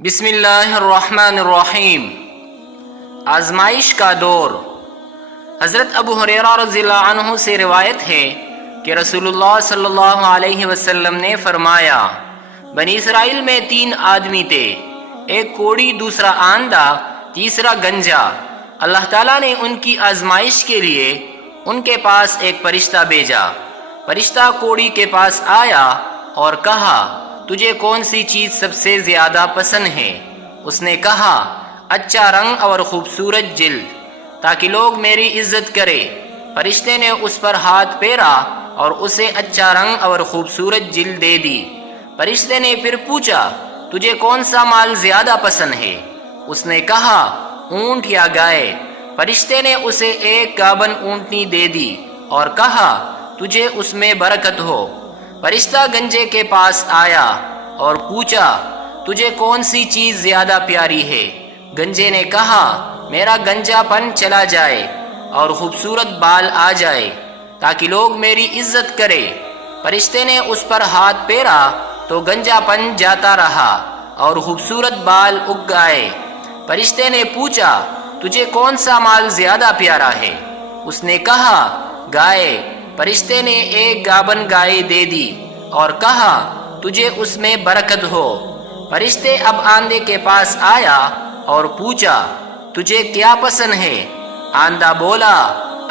بسم اللہ الرحمن الرحیم۔ آزمائش کا دور۔ حضرت ابو ہریرہ رضی اللہ عنہ سے روایت ہے کہ رسول اللہ صلی اللہ علیہ وسلم نے فرمایا، بنی اسرائیل میں 3 آدمی تھے، ایک کوڑی، دوسرا آندھا، تیسرا گنجا۔ اللہ تعالیٰ نے ان کی آزمائش کے لیے ان کے پاس ایک فرشتہ بھیجا۔ فرشتہ کوڑی کے پاس آیا اور کہا، تجھے کون سی چیز سب سے زیادہ پسند ہے؟ اس نے کہا، اچھا رنگ اور خوبصورت جلد، تاکہ لوگ میری عزت کرے۔ فرشتے نے اس پر ہاتھ پھیرا اور اسے اچھا رنگ اور خوبصورت جلد دے دی۔ فرشتے نے پھر پوچھا، تجھے کون سا مال زیادہ پسند ہے؟ اس نے کہا، اونٹ یا گائے۔ فرشتے نے اسے ایک گابن اونٹنی دے دی اور کہا، تجھے اس میں برکت ہو۔ فرشتہ گنجے کے پاس آیا اور پوچھا، تجھے کون سی چیز زیادہ پیاری ہے؟ گنجے نے کہا، میرا گنجا پن چلا جائے اور خوبصورت بال آ جائے، تاکہ لوگ میری عزت کرے۔ فرشتے نے اس پر ہاتھ پھیرا تو گنجا پن جاتا رہا اور خوبصورت بال اگ گئے۔ فرشتے نے پوچھا، تجھے کون سا مال زیادہ پیارا ہے؟ اس نے کہا، گائے۔ فرشتے نے ایک گابن گائے دے دی اور کہا، تجھے اس میں برکت ہو۔ فرشتے اب آندھے کے پاس آیا اور پوچھا، تجھے کیا پسند ہے؟ آندھا بولا،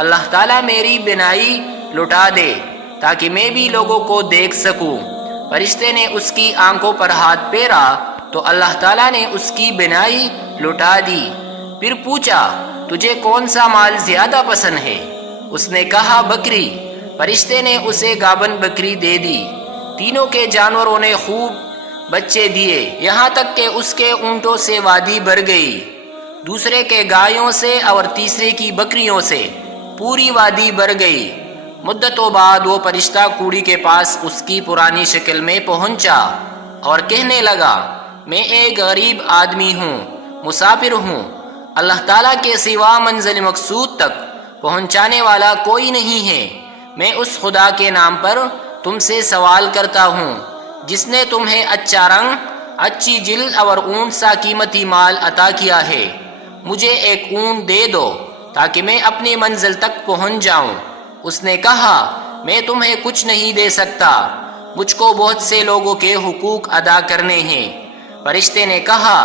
اللہ تعالیٰ میری بینائی لٹا دے تاکہ میں بھی لوگوں کو دیکھ سکوں۔ فرشتے نے اس کی آنکھوں پر ہاتھ پھیرا تو اللہ تعالیٰ نے اس کی بینائی لٹا دی۔ پھر پوچھا، تجھے کون سا مال زیادہ پسند ہے؟ اس نے کہا، بکری۔ فرشتے نے اسے گابن بکری دے دی۔ تینوں کے جانوروں نے خوب بچے دیے، یہاں تک کہ اس کے اونٹوں سے وادی بھر گئی، دوسرے کے گایوں سے اور تیسرے کی بکریوں سے پوری وادی بھر گئی۔ مدتوں بعد وہ فرشتہ کوڑی کے پاس اس کی پرانی شکل میں پہنچا اور کہنے لگا، میں ایک غریب آدمی ہوں، مسافر ہوں، اللہ تعالیٰ کے سوا منزل مقصود تک پہنچانے والا کوئی نہیں ہے۔ میں اس خدا کے نام پر تم سے سوال کرتا ہوں جس نے تمہیں اچھا رنگ، اچھی جلد اور اونٹ سا قیمتی مال عطا کیا ہے، مجھے ایک اونٹ دے دو تاکہ میں اپنی منزل تک پہنچ جاؤں۔ اس نے کہا، میں تمہیں کچھ نہیں دے سکتا، مجھ کو بہت سے لوگوں کے حقوق ادا کرنے ہیں۔ فرشتے نے کہا،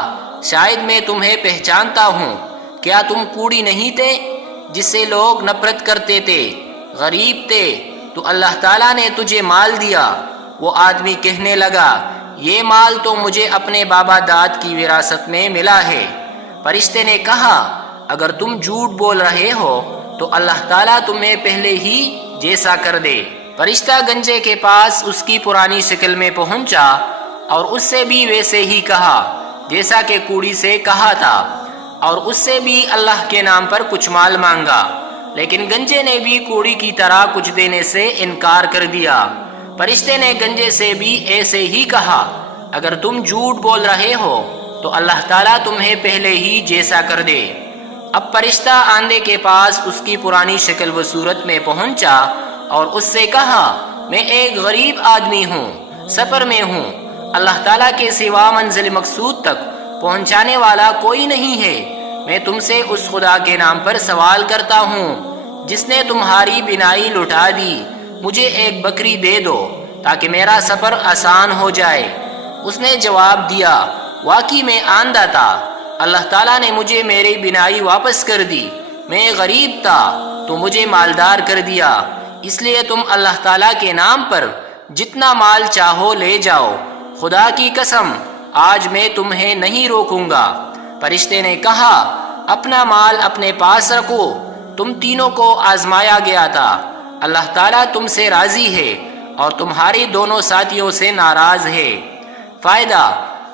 شاید میں تمہیں پہچانتا ہوں، کیا تم کوڑی نہیں تھے جس سے لوگ نفرت کرتے تھے؟ غریب تھے تو اللہ تعالیٰ نے تجھے مال دیا۔ وہ آدمی کہنے لگا، یہ مال تو مجھے اپنے بابا داد کی وراثت میں ملا ہے۔ فرشتے نے کہا، اگر تم جھوٹ بول رہے ہو تو اللہ تعالیٰ تمہیں پہلے ہی جیسا کر دے۔ فرشتہ گنجے کے پاس اس کی پرانی شکل میں پہنچا اور اس سے بھی ویسے ہی کہا جیسا کہ کوڑی سے کہا تھا، اور اس سے بھی اللہ کے نام پر کچھ مال مانگا، لیکن گنجے نے بھی کوڑی کی طرح کچھ دینے سے انکار کر دیا۔ فرشتے نے گنجے سے بھی ایسے ہی کہا، اگر تم جھوٹ بول رہے ہو تو اللہ تعالیٰ تمہیں پہلے ہی جیسا کر دے۔ اب فرشتہ آندھے کے پاس اس کی پرانی شکل و صورت میں پہنچا اور اس سے کہا، میں ایک غریب آدمی ہوں، سفر میں ہوں، اللہ تعالیٰ کے سوا منزل مقصود تک پہنچانے والا کوئی نہیں ہے۔ میں تم سے اس خدا کے نام پر سوال کرتا ہوں جس نے تمہاری بینائی لٹا دی، مجھے ایک بکری دے دو تاکہ میرا سفر آسان ہو جائے۔ اس نے جواب دیا، واقعی میں آندھا تھا، اللہ تعالیٰ نے مجھے میری بینائی واپس کر دی۔ میں غریب تھا تو مجھے مالدار کر دیا، اس لیے تم اللہ تعالیٰ کے نام پر جتنا مال چاہو لے جاؤ، خدا کی قسم آج میں تمہیں نہیں روکوں گا۔ فرشتے نے کہا، اپنا مال اپنے پاس رکھو، تم تینوں کو آزمایا گیا تھا، اللہ تعالیٰ تم سے راضی ہے اور تمہاری دونوں ساتھیوں سے ناراض ہے۔ فائدہ،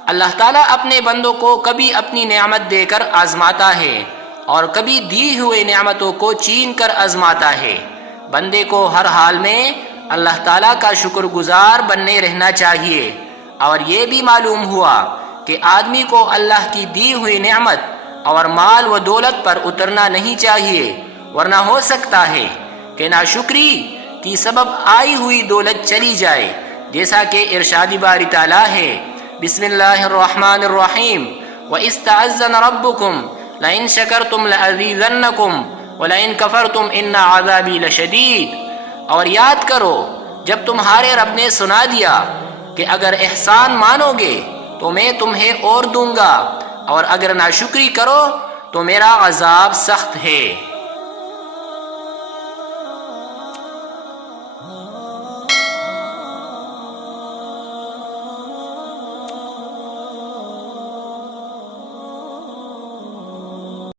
اللہ تعالیٰ اپنے بندوں کو کبھی اپنی نعمت دے کر آزماتا ہے اور کبھی دی ہوئے نعمتوں کو چھین کر آزماتا ہے۔ بندے کو ہر حال میں اللہ تعالیٰ کا شکر گزار بننے رہنا چاہیے، اور یہ بھی معلوم ہوا کہ آدمی کو اللہ کی دی ہوئی نعمت اور مال و دولت پر اترنا نہیں چاہیے، ورنہ ہو سکتا ہے کہ ناشکری کی سبب آئی ہوئی دولت چلی جائے، جیسا کہ ارشاد باری تعالیٰ ہے، بسم اللہ الرحمن الرحیم وَإِذْ تَعَذَّنَ رَبُّكُمْ لَئِن شَكَرْتُمْ لَأَزِيدَنَّكُمْ وَلَئِن كَفَرْتُمْ إِنَّ عَذَابِي لَشَدِيدٌ۔ اور یاد کرو جب تمہارے رب نے سنا دیا کہ اگر احسان مانو گے تو میں تمہیں اور دوں گا، اور اگر ناشکری کرو تو میرا عذاب سخت ہے۔